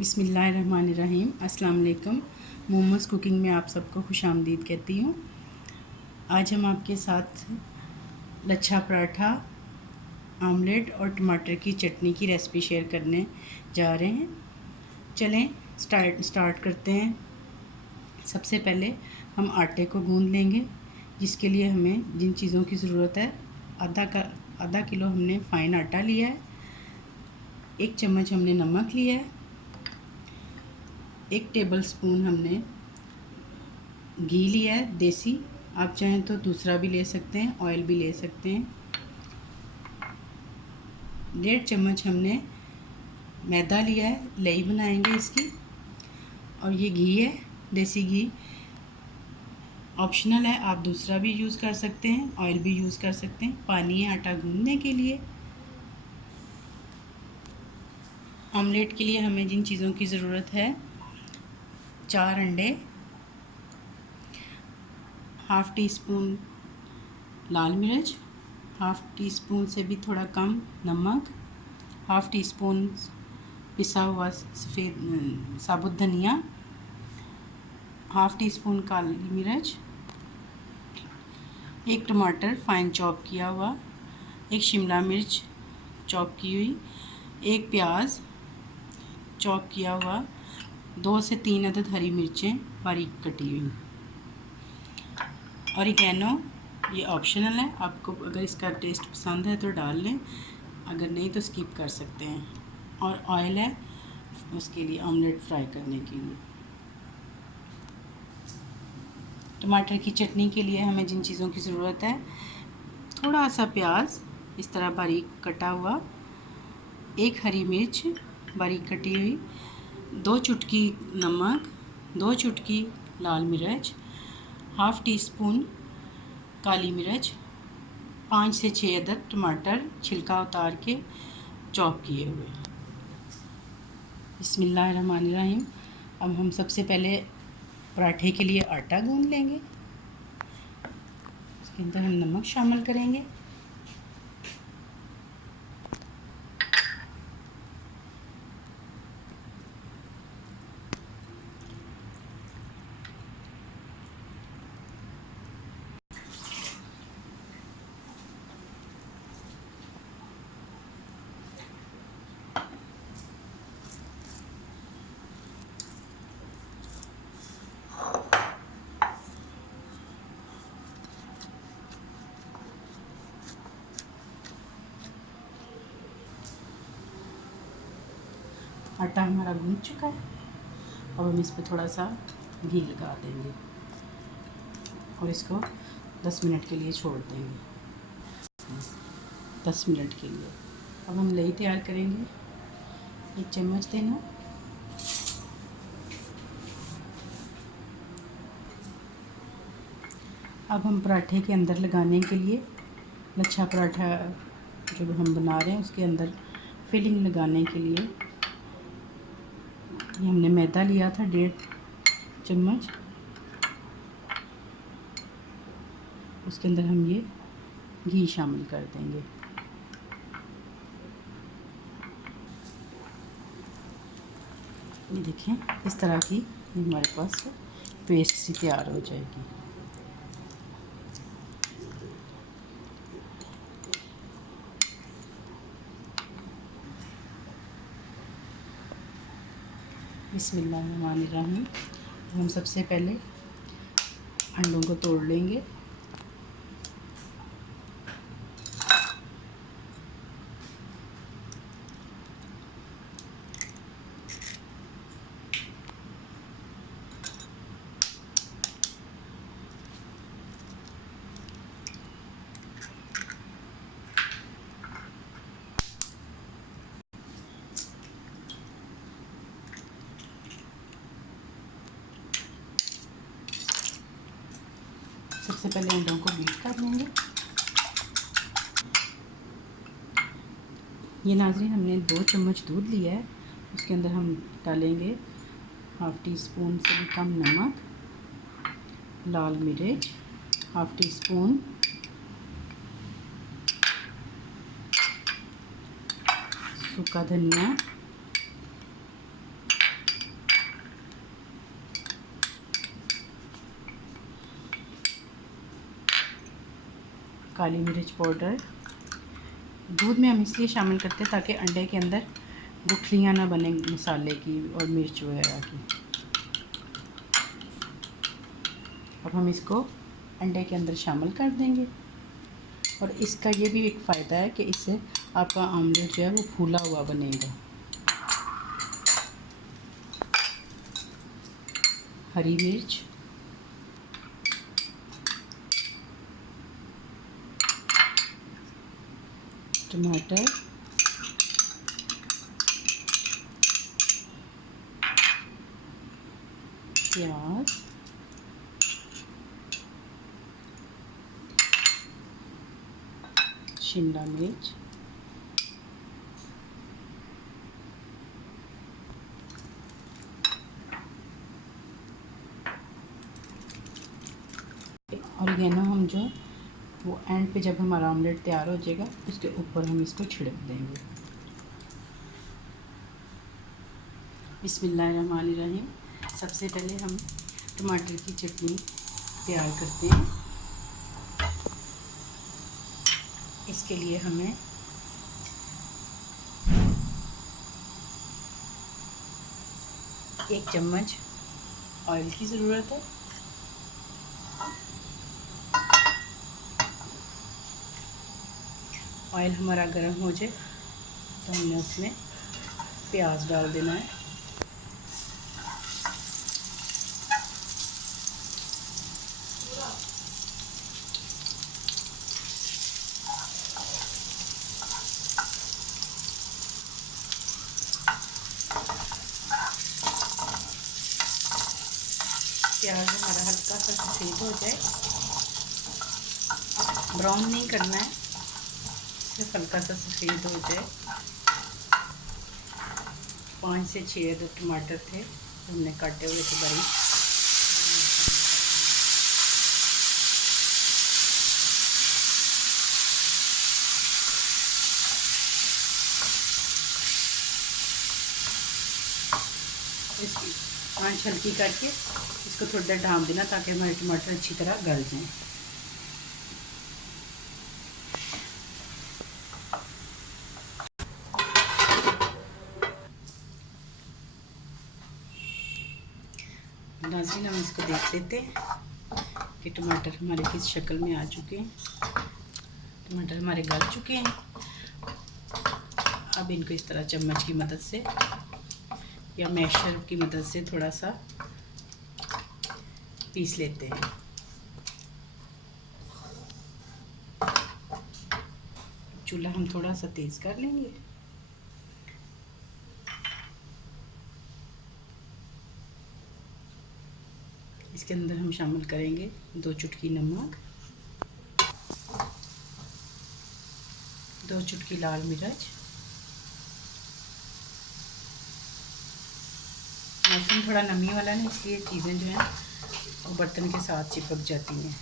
बिस्मिल्लाहिर्रहमानिर्रहीम। अस्सलाम वालेकुम। मोमोज़ कुकिंग में आप सबको खुशामदीद कहती हूँ। आज हम आपके साथ लच्छा पराठा, आमलेट और टमाटर की चटनी की रेसिपी शेयर करने जा रहे हैं। चलें स्टार्ट करते हैं। सबसे पहले हम आटे को गूंद लेंगे, जिसके लिए हमें जिन चीज़ों की ज़रूरत है, आधा किलो हमने फ़ाइन आटा लिया है, 1 चम्मच हमने नमक लिया है, 1 टेबलस्पून हमने घी लिया है देसी, आप चाहें तो दूसरा भी ले सकते हैं, ऑयल भी ले सकते हैं। 1.5 चम्मच हमने मैदा लिया है, लई बनाएंगे इसकी। और ये घी है, देसी घी, ऑप्शनल है, आप दूसरा भी यूज़ कर सकते हैं, ऑयल भी यूज़ कर सकते हैं। पानी है आटा गूंदने के लिए। ऑमलेट के लिए हमें जिन चीज़ों की ज़रूरत है, 4 अंडे, हाफ़ टी स्पून लाल मिर्च, हाफ़ टी स्पून से भी थोड़ा कम नमक, हाफ़ टी स्पून पिसा हुआ सफ़ेद साबुत धनिया, हाफ़ टी स्पून काली मिर्च, 1 टमाटर फ़ाइन चॉप किया हुआ, 1 शिमला मिर्च चॉप की हुई, 1 प्याज चॉप किया हुआ, 2 से 3 अदद हरी मिर्चें बारीक कटी हुई। ऑरिगेनो ये ऑप्शनल है, आपको अगर इसका टेस्ट पसंद है तो डाल लें, अगर नहीं तो स्किप कर सकते हैं। और ऑयल है उसके लिए, ऑमलेट फ्राई करने के लिए। टमाटर की चटनी के लिए हमें जिन चीज़ों की ज़रूरत है, थोड़ा सा प्याज इस तरह बारीक कटा हुआ, 1 हरी मिर्च बारीक कटी हुई, 2 चुटकी नमक, 2 चुटकी लाल मिर्च, हाफ़ टी स्पून काली मिर्च, 5 से 6 अदद टमाटर छिलका उतार के चॉप किए हुए। बिस्मिल्लाहिर्रहमानिर्रहीम। अब हम सबसे पहले पराठे के लिए आटा गूंद लेंगे। इसके अंदर हम नमक शामिल करेंगे, आटा हमारा गूंद चुका है। अब हम इस पर थोड़ा सा घी लगा देंगे और इसको 10 मिनट के लिए छोड़ देंगे। 10 मिनट के लिए। अब हम लई तैयार करेंगे। 1 चम्मच देना, अब हम पराठे के अंदर लगाने के लिए, लच्छा पराठा जो हम बना रहे हैं उसके अंदर फिलिंग लगाने के लिए, ये हमने मैदा लिया था 1.5 चम्मच, उसके अंदर हम ये घी शामिल कर देंगे। ये देखें, इस तरह की हमारे पास पेस्ट सी तैयार हो जाएगी। बिस्मिल्लाहिर्रहमानिर्रहीम। हम सबसे पहले अंडों को तोड़ लेंगे। सबसे पहले अंडों को बीट कर लेंगे। ये नाज़रीन, हमने 2 चम्मच दूध लिया है, उसके अंदर हम डालेंगे हाफ़ टी स्पून से भी कम नमक, लाल मिर्च, हाफ़ टी स्पून सूखा धनिया, काली मिर्च पाउडर। दूध में हम इसलिए शामिल करते हैं ताकि अंडे के अंदर गुठलियाँ ना बने मसाले की और मिर्च वगैरह की। अब हम इसको अंडे के अंदर शामिल कर देंगे। और इसका ये भी एक फ़ायदा है कि इससे आपका आमलेट जो है वो फूला हुआ बनेगा। हरी मिर्च, टमाटर, प्याज, शिमला मिर्च, ऑरिगेनो हम जो वो एंड पे जब हमारा ऑमलेट तैयार हो जाएगा उसके ऊपर हम इसको छिड़क देंगे। बिस्मिल्लाहिर्रहमानिर्रहीम। सबसे पहले हम टमाटर की चटनी तैयार करते हैं। इसके लिए हमें एक चम्मच ऑयल की ज़रूरत है। ऑयल हमारा गर्म हो जाए तो हमने उसमें प्याज डाल देना है। प्याज हमारा हल्का सा सफ़ेद हो जाए, ब्राउन नहीं करना है, सिर्फ हल्का सा सफ़ेद हो जाए। 5 से 6 अदद टमाटर थे हमने काटे हुए थे बारीक। इसकी आंच हल्की करके इसको थोड़ा देर ढाँप देना ताकि हमारे टमाटर अच्छी तरह गल जाएं। नाज़रीन, हम इसको देख लेते हैं कि टमाटर हमारे किस शक्ल में आ चुके हैं। टमाटर हमारे गल चुके हैं। अब इनको इस तरह चम्मच की मदद से या मैशर की मदद से थोड़ा सा पीस लेते हैं। चूल्हा हम थोड़ा सा तेज़ कर लेंगे। इसके अंदर हम शामिल करेंगे 2 चुटकी नमक, 2 चुटकी लाल मिर्च। मौसम थोड़ा नमी वाला है, इसलिए चीज़ें जो हैं वो बर्तन के साथ चिपक जाती हैं।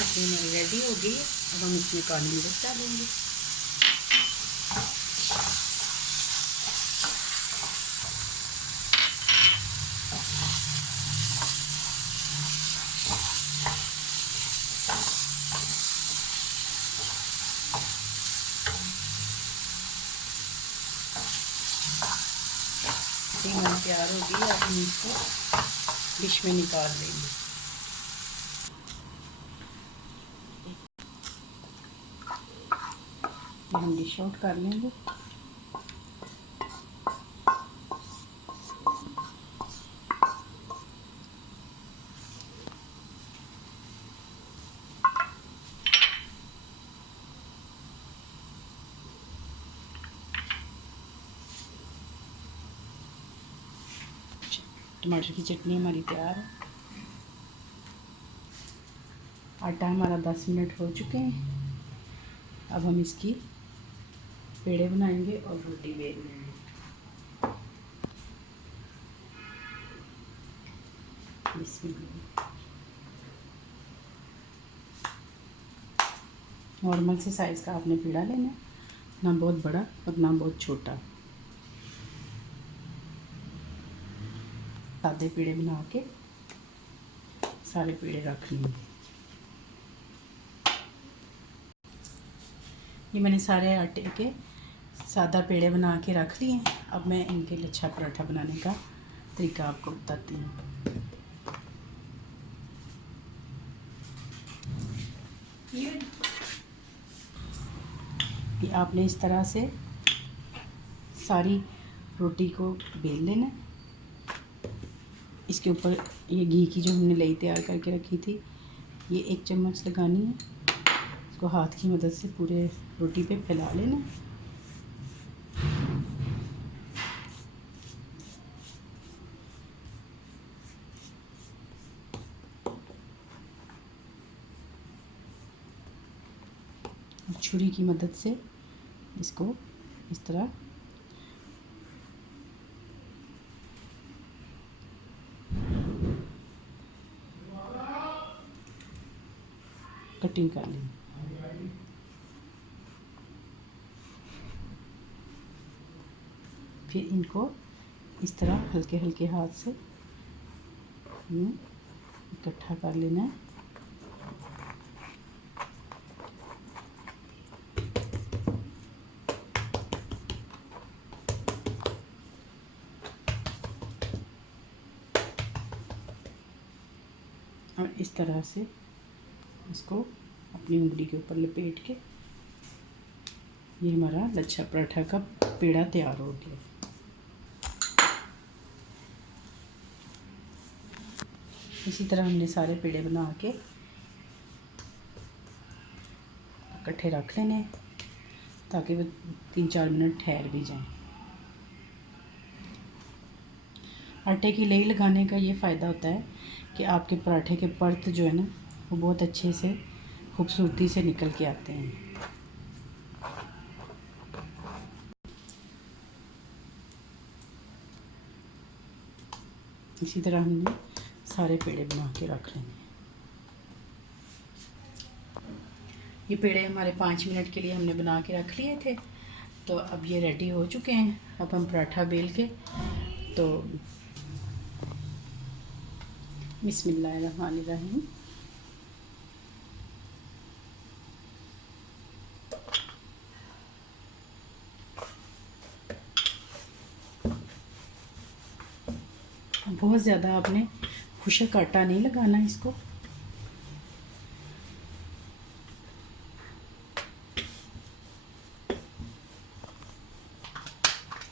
चटनी हमारी रेडी हो गई। अब हम इसमें काली मिर्च डालेंगे। चटनी हमारी तैयार हो गई। अब हम इसको डिश में निकाल लेंगे। हम डिश आउट कर लेंगे। टमाटर की चटनी हमारी तैयार है। आटा हमारा 10 मिनट हो चुके हैं। अब हम इसकी पेड़े बनाएंगे और रोटी बेल लेंगे। बिस्मिल्लाह। नॉर्मल से साइज़ का आपने पेड़ा लेना है, ना बहुत बड़ा और ना बहुत छोटा। सादे पेड़े बना के सारे पेड़े रख लेंगे। ये मैंने सारे आटे के सादा पेड़े बना के रख लिए हैं। अब मैं इनके लच्छा पराठा बनाने का तरीका आपको बताती हूँ। ये आपने इस तरह से सारी रोटी को बेल लेना है। इसके ऊपर ये घी की जो हमने लई तैयार करके रखी थी, ये 1 चम्मच लगानी है। इसको हाथ की मदद से पूरे रोटी पे फैला लेना। छुरी की मदद से इसको इस तरह कटिंग कर लेंगे। फिर इनको इस तरह हल्के हल्के हाथ से इकट्ठा कर लेना है। और इस तरह से इसको अपनी उंगली के ऊपर लपेट के ये हमारा लच्छा पराठा का पेड़ा तैयार हो गया। इसी तरह हमने सारे पेड़े बना के इकट्ठे रख लेने ताकि वो 3-4 मिनट ठहर भी जाएं। आटे की लेई लगाने का ये फ़ायदा होता है कि आपके पराठे के परत जो है ना, वो बहुत अच्छे से खूबसूरती से निकल के आते हैं। इसी तरह हमने सारे पेड़े बना के रख लेंगे। ये पेड़े हमारे 5 मिनट के लिए हमने बना के रख लिए थे, तो अब ये रेडी हो चुके हैं। अब हम पराठा बेल के तो बिस्मिल्लाहिर्रहमानिर्रहीम। बहुत ज़्यादा आपने खुशक आटा नहीं लगाना इसको।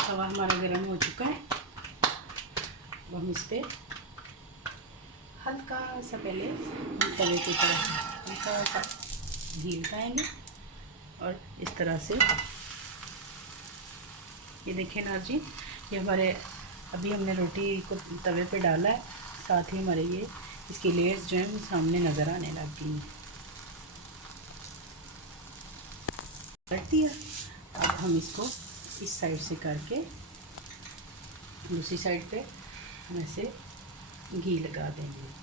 तवा हमारा गर्म हो चुका है। अब हम इस पर हल्का सा पहले तवे की तरफ हल्का सा घी लगाएंगे और इस तरह से ये देखें ना जी, ये हमारे अभी हमने रोटी को तवे पे डाला है, साथ ही हमारे ये इसकी लेयर्स जो हैं वो सामने नज़र आने लग गई हैं। कर दिया। अब हम इसको इस साइड से करके दूसरी साइड पे हम ऐसे घी लगा देंगे।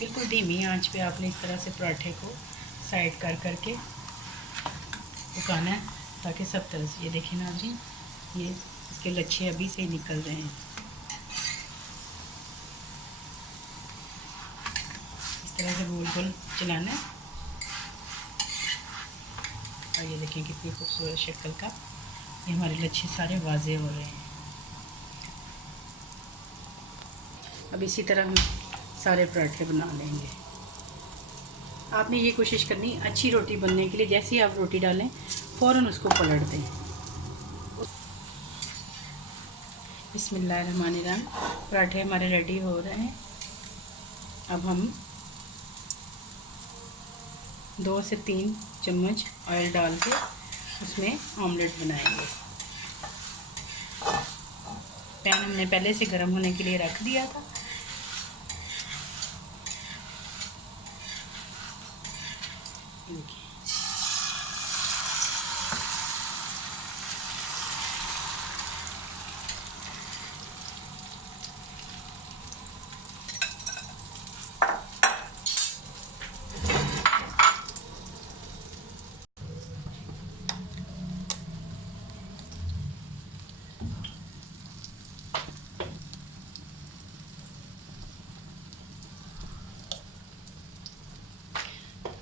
बिल्कुल धीमी आंच पे आपने इस तरह से पराठे को साइड कर करके पकाना है ताकि सब तरह से, ये देखें ना जी, ये इसके लच्छे अभी से ही निकल रहे हैं। इस तरह से गोल गोल चलाना है और ये देखें कितनी खूबसूरत शक्ल का ये हमारे लच्छे सारे वाजे हो रहे हैं। अब इसी तरह हम सारे पराठे बना लेंगे। आपने ये कोशिश करनी अच्छी रोटी बनने के लिए, जैसे ही आप रोटी डालें फ़ौरन उसको पलट दें। बिस्मिल्लाहिर्रहमानिर्रहीम। पराठे हमारे रेडी हो रहे हैं। अब हम 2 से 3 चम्मच ऑयल डाल के उसमें ऑमलेट बनाएंगे। पैन हमने पहले से गर्म होने के लिए रख दिया था।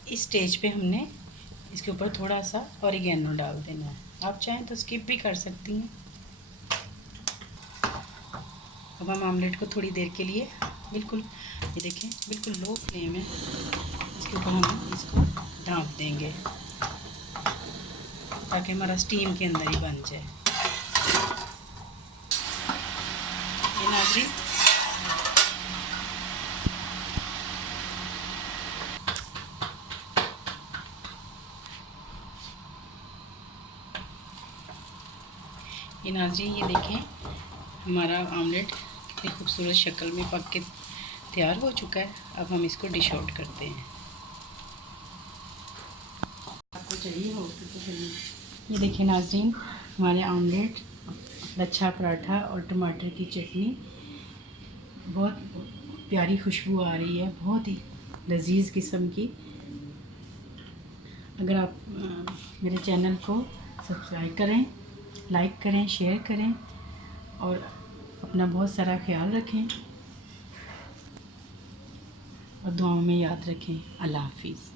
इस स्टेज पे हमने इसके ऊपर थोड़ा सा ऑरिगेनो डाल देना है। आप चाहें तो स्किप भी कर सकती हैं। अब हम आमलेट को थोड़ी देर के लिए बिल्कुल, ये देखें, बिल्कुल लो फ्लेम है, इसके ऊपर हम इसको ढाँप देंगे ताकि हमारा स्टीम के अंदर ही बन जाए। ये नाज़रीन, ये देखें, हमारा आमलेट कितनी खूबसूरत शक्ल में पक के तैयार हो चुका है। अब हम इसको डिश आउट करते हैं। आपको चाहिए हो तो चलिए। ये देखिए नाज़रीन, हमारे आमलेट, लच्छा पराठा और टमाटर की चटनी, बहुत प्यारी खुशबू आ रही है, बहुत ही लजीज किस्म की। अगर आप मेरे चैनल को सब्सक्राइब करें, लाइक करें, शेयर करें और अपना बहुत सारा ख्याल रखें और दुआओं में याद रखें। अल्लाह हाफिज़।